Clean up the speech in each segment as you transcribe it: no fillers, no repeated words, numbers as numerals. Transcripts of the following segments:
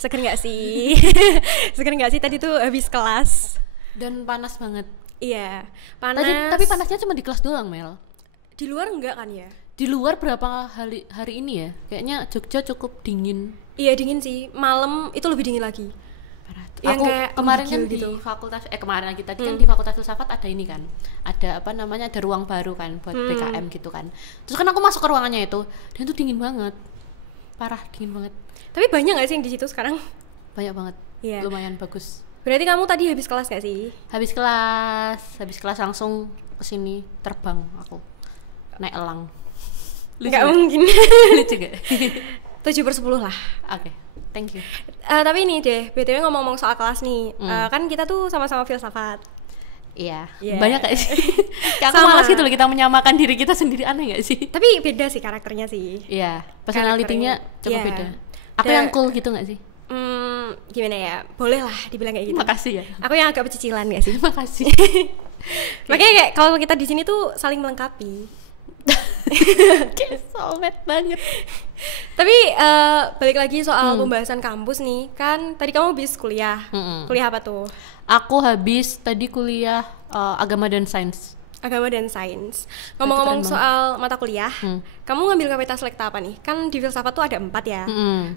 seger nggak sih? Seger nggak sih? Tadi tuh habis kelas. Dan panas banget. Iya, panas. Tapi panasnya cuma di kelas doang, Mel. Di luar enggak kan ya? Di luar berapa hari ini ya? Kayaknya Jogja cukup dingin. Iya dingin sih. Malam itu lebih dingin lagi. Yang aku kayak kemarin kan gitu. di fakultas kemarin lagi tadi kan di Fakultas Filsafat ada ini kan, ada apa namanya, ada ruang baru kan buat BKM gitu kan. Terus kan aku masuk ke ruangannya itu dan itu dingin banget, parah dingin banget. Tapi banyak nggak sih yang di situ sekarang? Banyak banget. Iya. Lumayan bagus. Berarti kamu tadi habis kelas nggak sih? Habis kelas langsung kesini, terbang aku naik elang. Nggak mungkin. Lucu gak? 7/10 lah. Oke. Thank you. Tapi ini deh, BTW ngomong-ngomong soal kelas nih, kan kita tuh sama-sama filsafat. Iya. Yeah. Banyak gak sih? Kayak aku malas gitu loh kita menyamakan diri kita sendiri, aneh gak sih? Tapi beda sih karakternya sih. Iya. Personality-nya cukup beda. Aku yang cool gitu gak sih? Gimana ya? Boleh lah dibilang kayak gitu. Makasih ya. Aku yang agak pecicilan gak sih? Makasih. Makanya kayak kalau kita di sini tuh saling melengkapi. Kayak soulmate banget. Tapi balik lagi soal pembahasan kampus nih, kan tadi kamu habis kuliah. Kuliah apa tuh? Aku habis tadi kuliah agama dan sains. Agama dan sains. Ngomong-ngomong soal mata kuliah, kamu ngambil KPTA Selekta apa nih? Kan di filsafat tuh ada 4 ya.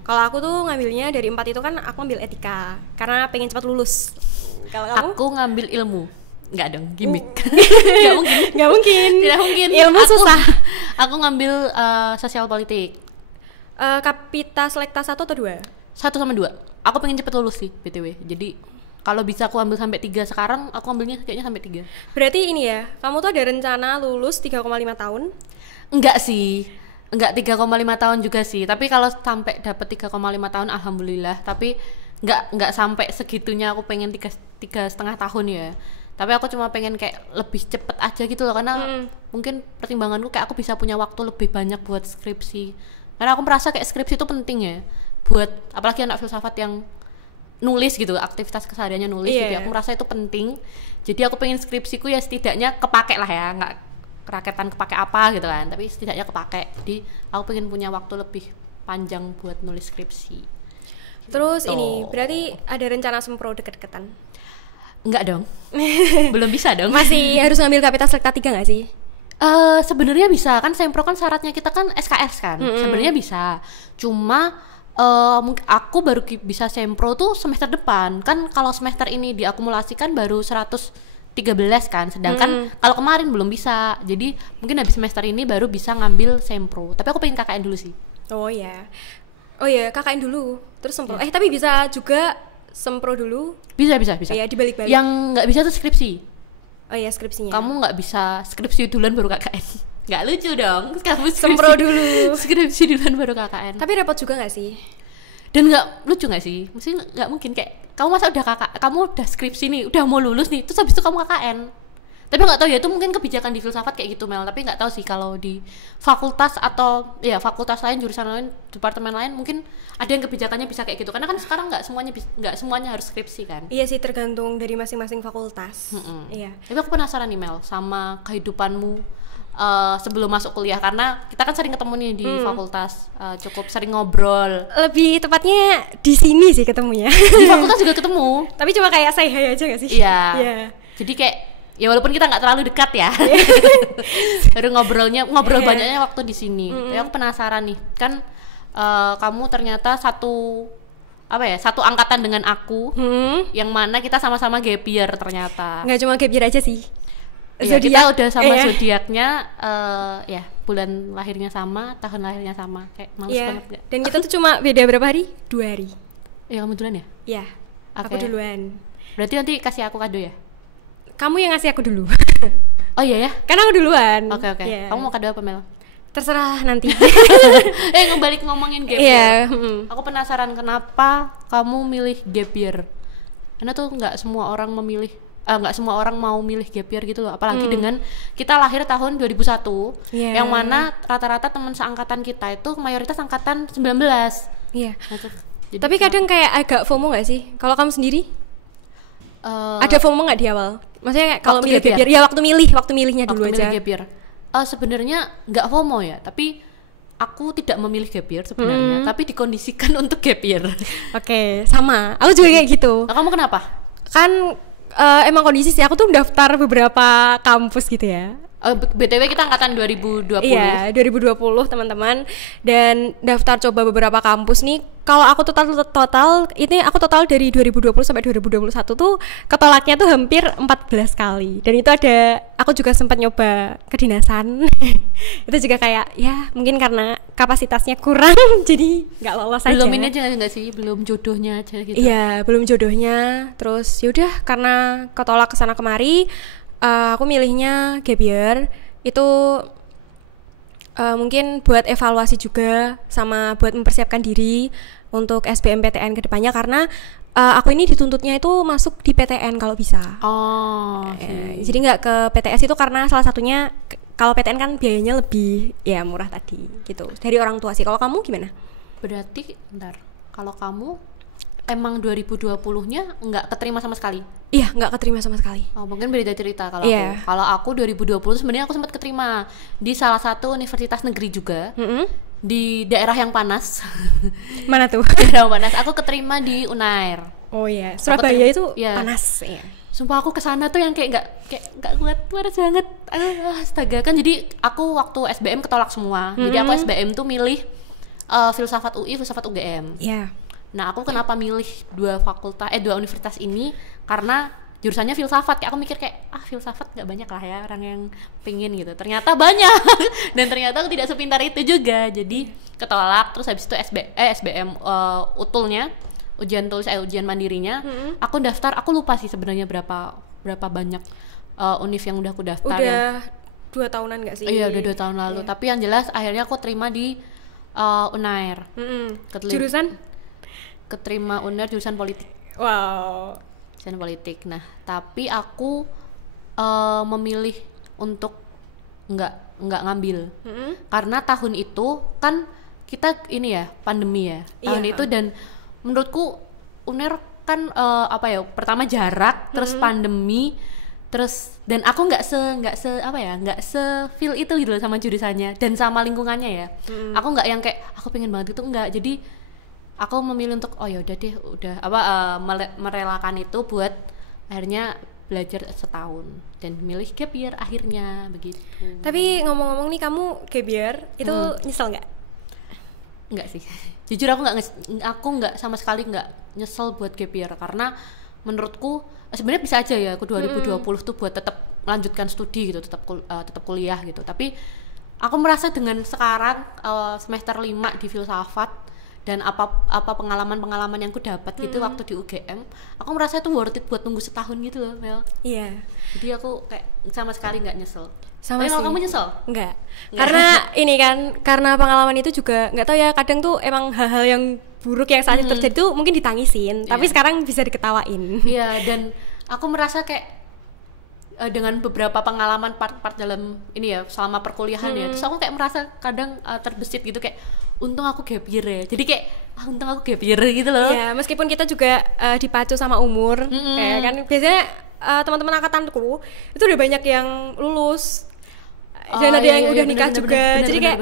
Kalau aku tuh ngambilnya dari 4 itu kan aku ngambil etika karena pengen cepat lulus. Kalau kamu? Aku ngambil ilmu. Enggak dong, gimmick. Nggak mungkin. Tidak mungkin. Ilmu susah. Aku ngambil sosial politik. KPTA Selekta 1 atau 2? 1 sama 2. Aku pengen cepet lulus sih, BTW. Jadi kalau bisa aku ambil sampai 3 sekarang, aku ambilnya kayaknya sampai 3. Berarti ini ya, kamu tuh ada rencana lulus 3,5 tahun? Enggak sih. Enggak 3,5 tahun juga sih. Tapi kalau sampai dapat 3,5 tahun alhamdulillah. Tapi enggak sampai segitunya aku pengen 3,5 tahun ya. Tapi aku cuma pengen kayak lebih cepet aja gitu loh, karena mungkin pertimbanganku kayak aku bisa punya waktu lebih banyak buat skripsi. Karena aku merasa kayak skripsi itu penting ya buat apalagi anak filsafat yang nulis gitu, aktivitas kesehariannya nulis. Jadi aku merasa itu penting. Jadi aku pengen skripsiku ya setidaknya kepake lah ya, nggak keraketan kepake apa gitu kan, tapi setidaknya kepake. Jadi aku pengen punya waktu lebih panjang buat nulis skripsi. Terus ini berarti ada rencana sempro deket-deketan? Enggak dong. Belum bisa dong. Masih harus ngambil KPTA Selekta 3 nggak sih? Sebenarnya bisa kan, sempro kan syaratnya kita kan SKS kan. Sebenarnya bisa. Cuma aku baru bisa sempro tuh semester depan. Kan kalau semester ini diakumulasikan baru 113 kan. Sedangkan kalau kemarin belum bisa. Jadi mungkin habis semester ini baru bisa ngambil sempro. Tapi aku pengen KKN dulu sih. Oh ya. KKN dulu. Terus sempro. Tapi bisa juga sempro dulu. Bisa. Iya, dibalik-balik. Yang nggak bisa tuh skripsi. Oh iya, skripsinya. Kamu nggak bisa skripsi duluan baru KKN. Nggak lucu dong. Kamu sempro dulu. Skripsi duluan baru KKN. Tapi repot juga nggak sih? Dan nggak lucu nggak sih? Mesti nggak mungkin kayak kamu masa kamu udah skripsi nih, udah mau lulus nih, terus habis itu kamu KKN. Tapi nggak tahu ya, itu mungkin kebijakan di filsafat kayak gitu Mel. Tapi nggak tahu sih kalau di fakultas atau ya fakultas lain, jurusan lain, departemen lain mungkin ada yang kebijakannya bisa kayak gitu. Karena kan sekarang nggak semuanya harus skripsi kan. Iya sih, tergantung dari masing-masing fakultas. Iya. Tapi aku penasaran nih Mel sama kehidupanmu sebelum masuk kuliah, karena kita kan sering ketemu nih di fakultas, cukup sering ngobrol. Lebih tepatnya di sini sih ketemunya. Di fakultas juga ketemu. Tapi cuma kayak say hi aja gak sih? Iya. Jadi kayak ya walaupun kita nggak terlalu dekat ya, baru ngobrol banyaknya waktu di sini. Tapi aku penasaran nih, kan kamu ternyata satu angkatan dengan aku, yang mana kita sama-sama gap year ternyata. Nggak cuma gap year aja sih. Iya, kita udah sama zodiaknya, ya bulan lahirnya sama, tahun lahirnya sama, kayak males banget gak? Dan kita tuh cuma beda berapa hari? 2 hari. Ya kamu duluan ya? Iya. Aku duluan. Berarti nanti kasih aku kado ya? Kamu yang ngasih aku dulu. Oh iya ya? Karena aku duluan. Oke. Yeah. Kamu mau kado apa Mel? Terserah nanti. Ngebalik ngomongin gap year. Aku penasaran kenapa kamu milih gap year? Karena tuh nggak semua orang mau milih gap year gitu loh. Apalagi dengan kita lahir tahun 2001, yang mana rata-rata teman seangkatan kita itu mayoritas angkatan 19. Iya. Tapi kadang kayak agak FOMO nggak sih? Kalau kamu sendiri? Ada FOMO nggak di awal? Maksudnya kalau milih gap year, ya waktu milihnya dulu aja. Sebenarnya nggak FOMO ya, tapi aku tidak memilih gap year sebenarnya, tapi dikondisikan untuk gap year. Oke, sama. Aku juga kayak gitu. Nah, kamu kenapa? Kan emang kondisi sih, aku tuh daftar beberapa kampus gitu ya. BTW kita angkatan 2020. Iya, 2020 teman-teman. Dan daftar coba beberapa kampus nih. Kalau aku total ini aku total dari 2020 sampai 2021 tuh ketolaknya tuh hampir 14 kali. Dan itu ada, aku juga sempat nyoba kedinasan. Itu juga kayak ya mungkin karena kapasitasnya kurang jadi nggak lolos aja. Belum ini aja nggak sih, belum jodohnya aja gitu. Iya, belum jodohnya. Terus yaudah karena ketolak kesana kemari, aku milihnya gap year. Itu mungkin buat evaluasi juga sama buat mempersiapkan diri untuk SBMPTN kedepannya, karena aku ini dituntutnya itu masuk di PTN kalau bisa. Jadi nggak ke PTS itu karena salah satunya kalau PTN kan biayanya lebih ya murah tadi gitu dari orang tua sih. Kalau kamu gimana? Berarti bentar, kalau kamu emang 2020-nya nggak keterima sama sekali? Iya, nggak keterima sama sekali. Mungkin beda cerita kalau aku. Kalau aku 2020 sebenarnya aku sempat keterima di salah satu universitas negeri juga, di daerah yang panas. Mana tuh? Daerah yang panas. Aku keterima di Unair. Oh iya, Surabaya itu panas. Iya. Sumpah aku kesana tuh yang kayak nggak kuat, panas banget. Astaga, kan jadi aku waktu SBM ketolak semua. Jadi aku SBM tuh milih filsafat UI, filsafat UGM. Iya. Nah, aku kenapa milih dua universitas ini? Karena jurusannya filsafat. Kayak aku mikir kayak filsafat nggak banyak lah ya orang yang pengen gitu. Ternyata banyak. Dan ternyata aku tidak sepintar itu juga. Jadi ketolak. Terus habis itu SBM utulnya, ujian tulis ujian mandirinya. Aku daftar. Aku lupa sih sebenarnya berapa banyak univ yang udah aku daftar. Udah 2 tahunan nggak sih? Iya, udah 2 tahun lalu. Tapi yang jelas akhirnya aku terima di Unair. Jurusan? Keterima Unair jurusan politik. Wow. Jurusan politik. Nah, tapi aku memilih untuk nggak ngambil karena tahun itu kan kita ini ya pandemi ya tahun itu, dan menurutku Unair kan pertama jarak, terus pandemi, terus dan aku nggak se feel itu gitu loh sama jurusannya dan sama lingkungannya ya. Aku nggak yang kayak aku pengen banget itu, enggak. Jadi aku memilih untuk merelakan itu buat akhirnya belajar setahun dan milih gap year akhirnya begitu. Tapi ngomong-ngomong nih, kamu gap year itu nyesel nggak? Nggak sih, jujur aku nggak sama sekali nggak nyesel buat gap year, karena menurutku sebenarnya bisa aja ya aku 2020 tuh buat tetap melanjutkan studi gitu, tetap kuliah gitu. Tapi aku merasa dengan sekarang semester 5 di filsafat dan apa pengalaman yang aku dapat gitu waktu di UGM, aku merasa itu worth it buat tunggu setahun gitu loh, Mel. Iya. Jadi aku kayak sama sekali nggak nyesel. Sama. Tapi kalau kamu nyesel? Enggak. Karena ini kan, karena pengalaman itu juga nggak tahu ya, kadang tuh emang hal-hal yang buruk yang saat itu terjadi tuh mungkin ditangisin, tapi sekarang bisa diketawain. Iya, dan aku merasa kayak dengan beberapa pengalaman part dalam ini ya selama perkuliahan ya, terus aku kayak merasa kadang terbesit gitu kayak untung aku gap year ya. Jadi kayak untung aku gap year gitu loh. Iya, meskipun kita juga dipacu sama umur, kayak kan biasanya teman-teman angkatanku itu udah banyak yang lulus. Dan ada yang udah nikah juga. Jadi kayak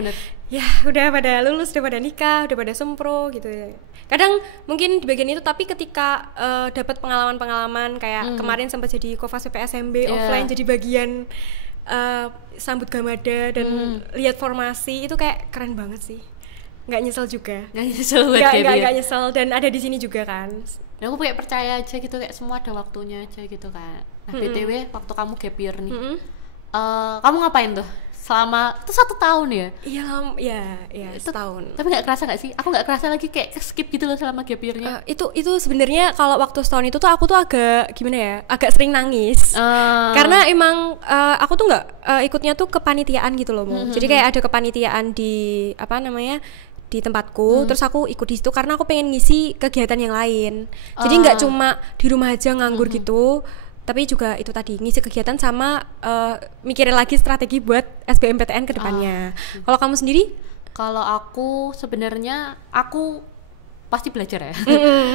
ya udah pada lulus, udah pada nikah, udah pada sempro gitu ya. Kadang mungkin di bagian itu, tapi ketika dapat pengalaman-pengalaman kayak kemarin sempat jadi Kovas PPSMB offline, jadi bagian sambut gamada dan lihat formasi, itu kayak keren banget sih. Nggak nyesel juga. Nggak nyesel buat nggak nyesel, dan ada di sini juga kan. Dan aku kayak percaya aja gitu, kayak semua ada waktunya aja gitu kan. Nah, BTW waktu kamu gap year nih, kamu ngapain tuh selama itu 1 tahun ya? Iya, setahun. Tapi nggak kerasa nggak sih? Aku nggak kerasa lagi kayak skip gitu loh selama gap year-nya. Itu sebenarnya kalau waktu setahun itu tuh aku tuh agak gimana ya? Agak sering nangis. Karena emang aku tuh nggak ikutnya tuh kepanitiaan gitu loh, Jadi kayak ada kepanitiaan di di tempatku, terus aku ikut di situ karena aku pengen ngisi kegiatan yang lain. Jadi nggak cuma di rumah aja nganggur gitu, tapi juga itu tadi ngisi kegiatan sama mikirin lagi strategi buat SBMPTN ke depannya. Kalau kamu sendiri? Kalau aku sebenarnya aku pasti belajar ya.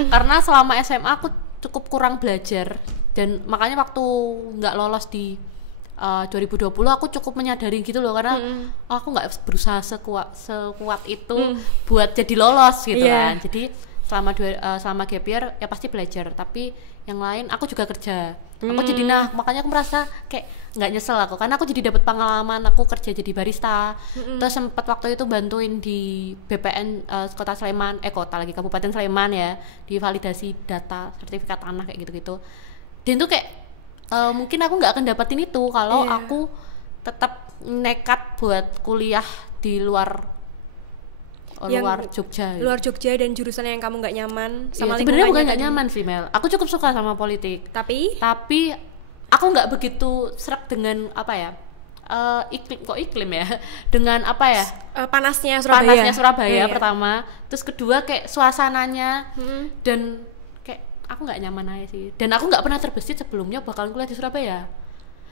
Karena selama SMA aku cukup kurang belajar, dan makanya waktu nggak lolos di 2020 aku cukup menyadari gitu loh, karena aku nggak berusaha sekuat itu buat jadi lolos gitu kan. Jadi selama gap year ya pasti belajar, tapi yang lain aku juga kerja. Aku jadi makanya aku merasa kayak nggak nyesel aku, karena aku jadi dapat pengalaman, aku kerja jadi barista. Terus sempat waktu itu bantuin di BPN Kota Sleman, Kabupaten Sleman ya, di validasi data sertifikat tanah kayak gitu-gitu. Dan tuh kayak mungkin aku nggak akan dapetin itu kalau aku tetap nekat buat kuliah di luar Jogja. Luar Jogja dan jurusan yang kamu nggak nyaman sama lingkungannya. Sebenarnya bukan nggak nyaman sih, Mel. Aku cukup suka sama politik. Tapi aku nggak begitu serak dengan apa ya? Iklim ya. Dengan apa ya? Panasnya Surabaya pertama. Terus kedua kayak suasananya dan kayak aku nggak nyaman aja sih. Dan aku nggak pernah terbesit sebelumnya bakalan kuliah di Surabaya.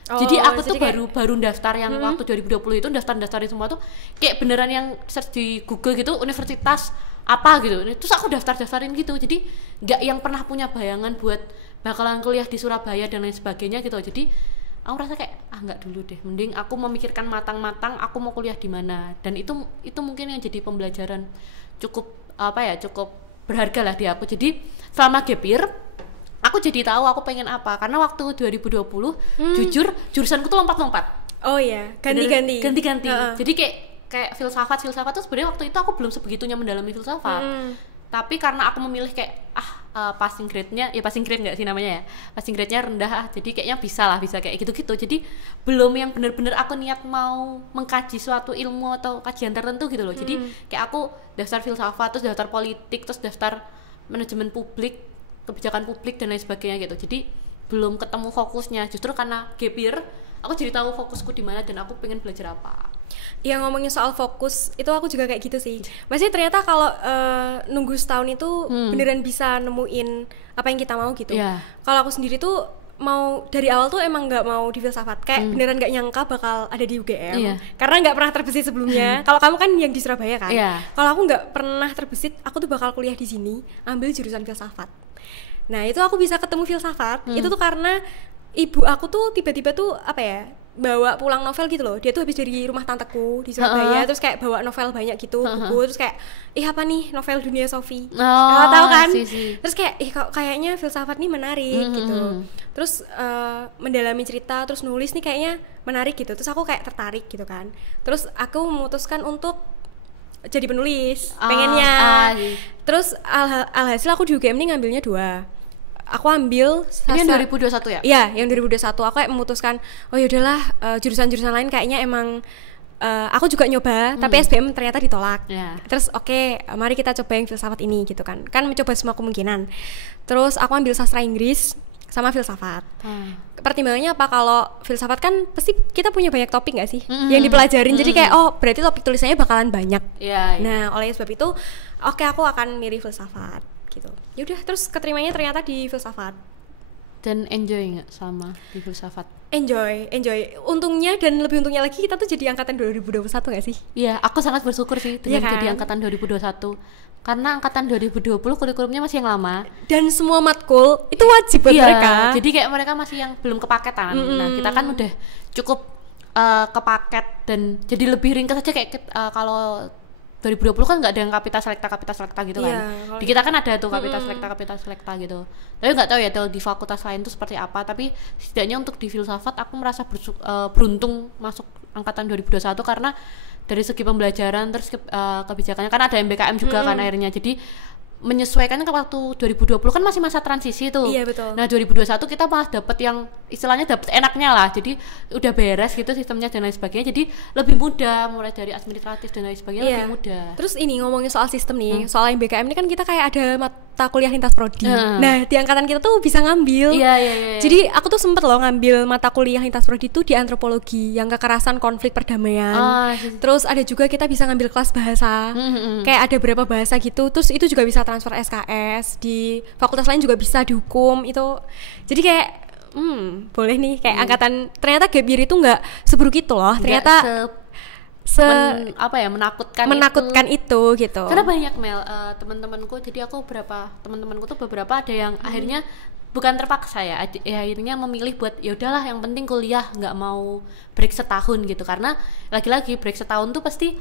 Jadi aku tuh baru daftar yang waktu 2020 itu daftarin semua tuh kayak beneran yang search di Google gitu universitas apa gitu, terus aku daftarin gitu. Jadi nggak yang pernah punya bayangan buat bakalan kuliah di Surabaya dan lain sebagainya gitu. Jadi aku merasa kayak nggak dulu deh, mending aku memikirkan matang-matang aku mau kuliah di mana. Dan itu mungkin yang jadi pembelajaran cukup berharga lah di aku. Jadi selama gap year aku jadi tahu aku pengen apa, karena waktu 2020 jujur jurusanku tuh lompat-lompat. Oh iya, ganti-ganti. Jadi kayak filsafat tuh sebenarnya waktu itu aku belum sebegitunya mendalami filsafat. Tapi karena aku memilih kayak passing grade-nya nggak sih namanya ya, passing grade-nya rendah, jadi kayaknya bisa kayak gitu-gitu. Jadi belum yang bener-bener aku niat mau mengkaji suatu ilmu atau kajian tertentu gitu loh. Jadi kayak aku daftar filsafat, terus daftar politik, terus daftar manajemen publik, kebijakan publik dan lain sebagainya gitu. Jadi belum ketemu fokusnya. Justru karena gap year aku jadi tahu fokusku di mana dan aku pengen belajar apa. Ya, ngomongin soal fokus itu aku juga kayak gitu sih. Maksudnya ternyata kalau nunggu setahun itu beneran bisa nemuin apa yang kita mau gitu. Kalau aku sendiri tuh mau dari awal tuh emang nggak mau di filsafat, kayak beneran nggak nyangka bakal ada di UGM karena nggak pernah terbesit sebelumnya. Kalau kamu kan yang di Surabaya kan, kalau aku nggak pernah terbesit aku tuh bakal kuliah di sini ambil jurusan filsafat. Nah itu aku bisa ketemu filsafat itu tuh karena ibu aku tuh tiba-tiba tuh bawa pulang novel gitu loh. Dia tuh habis dari rumah tanteku di Surabaya, terus kayak bawa novel banyak gitu, buku, terus kayak apa nih novel Dunia Sofi, tahu kan? Terus kayak kayaknya filsafat nih menarik gitu. Terus mendalami cerita, terus nulis nih kayaknya menarik gitu. Terus aku kayak tertarik gitu kan. Terus aku memutuskan untuk jadi penulis, pengennya. Terus alhasil aku di UGM nih ngambilnya 2. Aku ambil ini yang 2021 ya? Iya, yang 2021. Aku kayak memutuskan, oh yaudahlah, jurusan-jurusan lain kayaknya emang aku juga nyoba, tapi SBM ternyata ditolak. Terus oke, mari kita coba yang filsafat ini gitu kan. Kan mencoba semua kemungkinan. Terus aku ambil sastra Inggris sama filsafat. Pertimbangannya apa? Kalau filsafat kan pasti kita punya banyak topik nggak sih yang dipelajarin. Jadi kayak berarti topik tulisannya bakalan banyak. Nah, oleh sebab itu oke, aku akan milih filsafat gitu. Yaudah, terus keterimanya ternyata di filsafat. Dan enjoy nggak sama di filsafat? Enjoy. Untungnya dan lebih untungnya lagi kita tuh jadi angkatan 2021 nggak sih? Iya, aku sangat bersyukur sih dengan jadi angkatan 2021. Karena angkatan 2020 kurikulumnya masih yang lama dan semua matkul itu wajib buat mereka. Jadi kayak mereka masih yang belum kepaketan. Nah, kita kan udah cukup kepaket dan jadi lebih ringkas aja kayak kalau 2020 kan nggak ada yang kapital selekta gitu kan. Di kita kan ada tuh kapital selekta gitu. Tapi nggak tahu ya di fakultas lain tuh seperti apa. Tapi setidaknya untuk di filsafat aku merasa beruntung masuk angkatan 2021 karena dari segi pembelajaran terus kebijakannya kan ada MBKM juga kan akhirnya. Jadi menyesuaikan ke waktu 2020 kan masih masa transisi tuh. Iya, betul. Nah 2021 kita malah dapet yang istilahnya dapet enaknya lah, jadi udah beres gitu sistemnya dan lain sebagainya, jadi lebih mudah mulai dari administratif dan lain sebagainya. Lebih mudah. Terus ini ngomongin soal sistem nih, soal MBKM ini kan kita kayak ada mata kuliah lintas prodi. Nah di angkatan kita tuh bisa ngambil. Jadi aku tuh sempet loh ngambil mata kuliah lintas prodi tuh di antropologi yang kekerasan konflik perdamaian. Terus ada juga kita bisa ngambil kelas bahasa, kayak ada berapa bahasa gitu. Terus itu juga bisa transfer SKS, di fakultas lain juga bisa, di hukum itu. Jadi kayak boleh nih kayak angkatan, ternyata gap year itu nggak seburuk itu loh, ternyata menakutkan itu gitu. Karena banyak teman-temanku, jadi aku teman-temanku tuh beberapa ada yang akhirnya bukan terpaksa ya, akhirnya memilih buat ya udahlah yang penting kuliah, nggak mau break setahun gitu. Karena lagi-lagi break setahun tuh pasti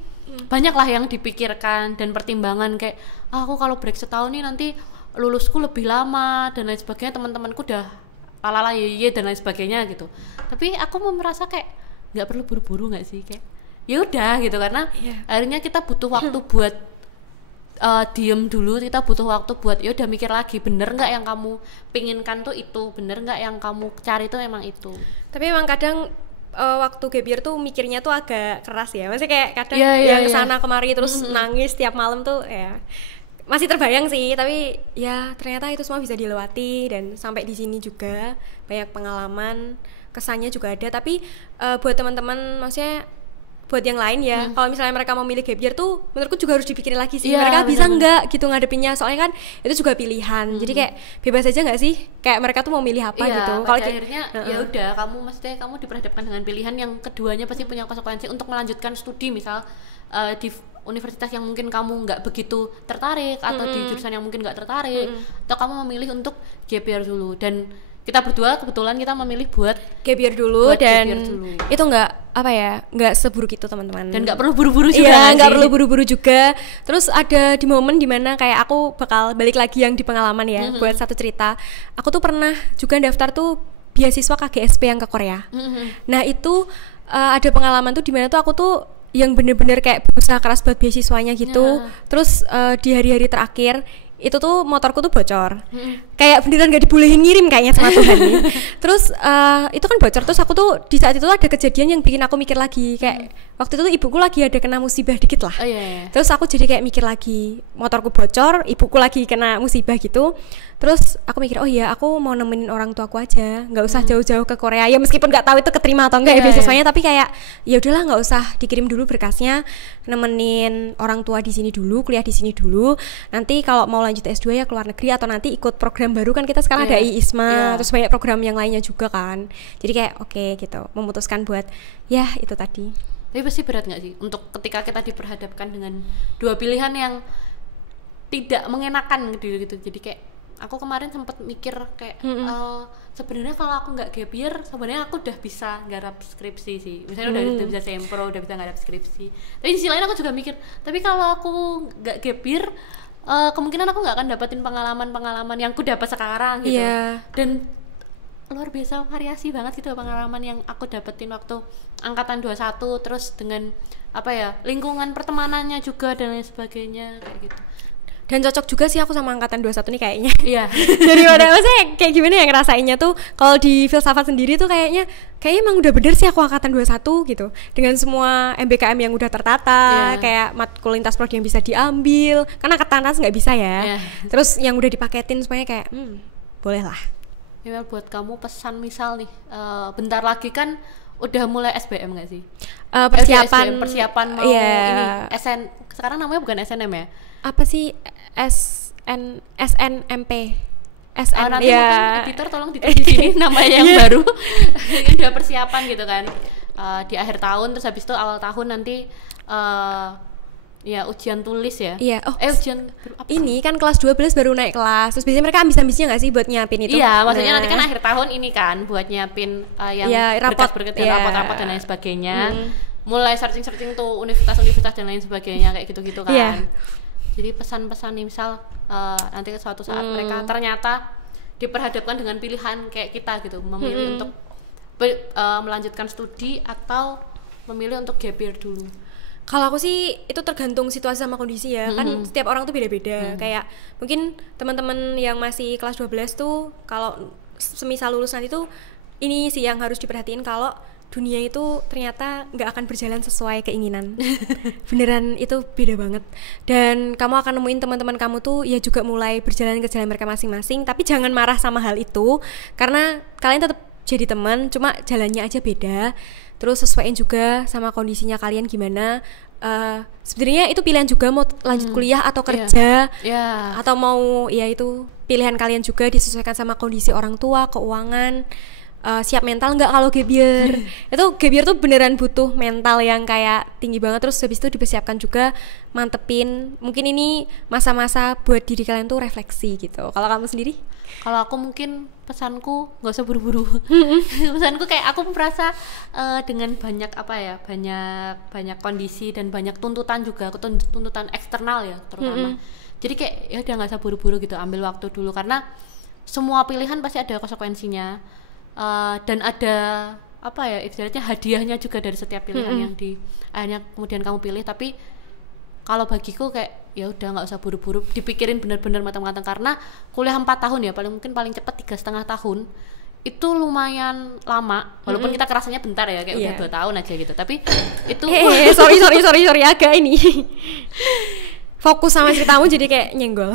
banyak lah yang dipikirkan dan pertimbangan kayak aku kalau break setahun nih nanti lulusku lebih lama dan lain sebagainya, teman-temanku udah lalala ye dan lain sebagainya gitu. Tapi aku mau merasa kayak nggak perlu buru-buru nggak sih, kayak ya udah gitu, karena akhirnya kita butuh waktu buat diem dulu, kita butuh waktu buat ya udah mikir lagi bener nggak yang kamu pinginkan tuh itu, bener nggak yang kamu cari tuh emang itu. Tapi emang kadang waktu gap year tuh mikirnya tuh agak keras ya, maksudnya kayak kadang yang kesana kemari terus nangis tiap malam tuh ya masih terbayang sih. Tapi ya ternyata itu semua bisa dilewati dan sampai di sini juga banyak pengalaman, kesannya juga ada. Tapi buat teman-teman, maksudnya buat yang lain ya, kalau misalnya mereka mau milih gap year tuh menurutku juga harus dipikirin lagi sih, mereka bisa nggak gitu ngadepinnya, soalnya kan itu juga pilihan. Jadi kayak bebas aja nggak sih, kayak mereka tuh mau milih apa gitu. Kalau akhirnya ya udah kamu mestinya kamu diperhadapkan dengan pilihan yang keduanya pasti punya konsekuensi untuk melanjutkan studi, misal di universitas yang mungkin kamu nggak begitu tertarik atau di jurusan yang mungkin nggak tertarik, atau kamu memilih untuk gap year dulu. Dan kita berdua kebetulan kita memilih buat gap year dulu, dan itu nggak seburuk itu teman-teman, dan nggak perlu buru-buru juga. Iya, nggak perlu buru-buru juga. Terus ada di momen dimana kayak aku bakal balik lagi yang di pengalaman ya, buat satu cerita. Aku tuh pernah juga daftar tuh beasiswa KGSP yang ke Korea. Nah itu ada pengalaman tuh dimana tuh aku tuh yang bener-bener kayak berusaha keras buat beasiswanya gitu. Terus di hari-hari terakhir itu tuh motorku tuh bocor, kayak beneran gak dibolehin ngirim kayaknya sama Tuhan nih. Terus itu kan bocor, terus aku tuh di saat itu ada kejadian yang bikin aku mikir lagi, kayak waktu itu tuh ibuku lagi ada kena musibah dikit lah. Terus aku jadi kayak mikir lagi, motorku bocor, ibuku lagi kena musibah gitu. Terus aku mikir, oh iya aku mau nemenin orang tuaku aja, nggak usah jauh-jauh ke Korea ya, meskipun nggak tahu itu keterima atau enggak ya beasiswanya, tapi kayak ya udahlah nggak usah dikirim dulu berkasnya, nemenin orang tua di sini dulu, kuliah di sini dulu, nanti kalau mau lanjut S2 ya keluar negeri atau nanti ikut program baru, kan kita sekarang ada IISMA, terus banyak program yang lainnya juga kan. Jadi kayak oke gitu, memutuskan buat ya itu tadi. Tapi pasti berat nggak sih untuk ketika kita diperhadapkan dengan dua pilihan yang tidak mengenakan gitu. Jadi kayak aku kemarin sempat mikir kayak sebenarnya kalau aku nggak gap year sebenarnya aku udah bisa garap skripsi sih, misalnya udah bisa sempro, udah bisa garap skripsi. Tapi di sisi lain aku juga mikir, tapi kalau aku nggak gap year kemungkinan aku nggak akan dapetin pengalaman yang aku dapat sekarang gitu. Dan luar biasa variasi banget gitu pengalaman yang aku dapetin waktu angkatan 21, terus dengan apa ya, lingkungan pertemanannya juga dan lain sebagainya kayak gitu. Dan cocok juga sih aku sama angkatan 21 nih kayaknya. Jadi maksudnya kayak gimana ya ngerasainnya tuh, kalau di filsafat sendiri tuh kayaknya emang udah bener sih aku angkatan 21 gitu. Dengan semua MBKM yang udah tertata, kayak matkul lintas prodi yang bisa diambil. Kan angkatan atas nggak bisa ya. Terus yang udah dipaketin semuanya kayak boleh lah. Ya buat kamu pesan misal nih, bentar lagi kan udah mulai SBM nggak sih? Persiapan mau ini SN, sekarang namanya bukan SNM ya? Apa sih SNMP? Nanti mungkin editor tolong ditulis di sini namanya yang baru. Yang udah persiapan gitu kan, di akhir tahun, terus habis itu awal tahun nanti ya ujian tulis ya. Ujian apa? Ini kan kelas 12 baru naik kelas. Terus biasanya mereka ambis-ambisnya nggak sih buat nyiapin itu? Iya, maksudnya nanti kan akhir tahun ini kan buat nyiapin yang berkas-berkas, rapot-rapot dan lain sebagainya. Mulai searching tuh universitas dan lain sebagainya kayak gitu-gitu kan. Jadi pesan-pesan nih, misal nanti suatu saat mereka ternyata diperhadapkan dengan pilihan kayak kita gitu, memilih untuk melanjutkan studi atau memilih untuk gap year dulu. Kalau aku sih itu tergantung situasi sama kondisi ya, kan setiap orang tuh beda-beda. Kayak mungkin teman-teman yang masih kelas 12 tuh kalau semisal lulus nanti tuh ini sih yang harus diperhatiin, kalau dunia itu ternyata nggak akan berjalan sesuai keinginan. Beneran itu beda banget. Dan kamu akan nemuin teman-teman kamu tuh ya juga mulai berjalan ke jalan mereka masing-masing. Tapi jangan marah sama hal itu, karena kalian tetap jadi teman, cuma jalannya aja beda. Terus sesuaiin juga sama kondisinya kalian gimana. Sebenarnya itu pilihan juga, mau lanjut kuliah atau kerja, atau mau ya itu pilihan kalian juga, disesuaikan sama kondisi orang tua, keuangan. siap mental nggak kalau gap year. Itu gap year tuh beneran butuh mental yang kayak tinggi banget, terus habis itu dipersiapkan juga, mantepin. Mungkin ini masa-masa buat diri kalian tuh refleksi gitu. Kalau kamu sendiri? Kalau aku mungkin pesanku nggak usah buru-buru. Pesanku kayak aku merasa dengan banyak banyak kondisi dan banyak tuntutan juga, tuntutan eksternal ya terutama. Jadi kayak ya udah nggak usah buru-buru gitu, ambil waktu dulu karena semua pilihan pasti ada konsekuensinya, dan ada istilahnya hadiahnya juga dari setiap pilihan yang akhirnya kemudian kamu pilih. Tapi kalau bagiku kayak ya udah nggak usah buru-buru, dipikirin benar-benar matang-matang karena kuliah 4 tahun ya, paling cepat 3,5 tahun itu lumayan lama, walaupun kita kerasanya bentar ya kayak udah 2 tahun aja gitu, tapi itu sorry agak ini fokus sama ceritamu jadi kayak nyenggol.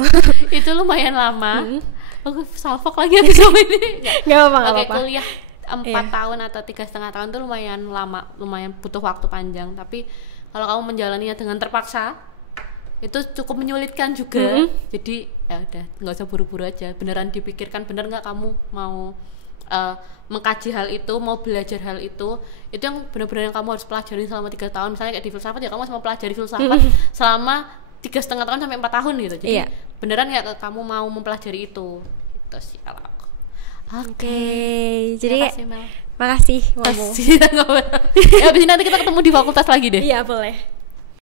Itu lumayan lama. Aku salfok lagi aku sama ini. Nggak apa-apa. Kuliah 4 tahun atau 3,5 tahun tuh lumayan lama, lumayan butuh waktu panjang. Tapi kalau kamu menjalaninya dengan terpaksa, itu cukup menyulitkan juga. Jadi ya udah nggak usah buru-buru aja. Beneran dipikirkan bener nggak kamu mau mengkaji hal itu, mau belajar hal itu yang benar-benar yang kamu harus pelajari selama 3 tahun. Misalnya kayak di filsafat ya kamu harus mau pelajari filsafat selama 3,5 tahun sampai 4 tahun gitu. Jadi beneran nggak kamu mau mempelajari itu sih kalau aku. Oke. Jadi makasih ngomong. Ya abis ini nanti kita ketemu di fakultas lagi deh. Iya boleh.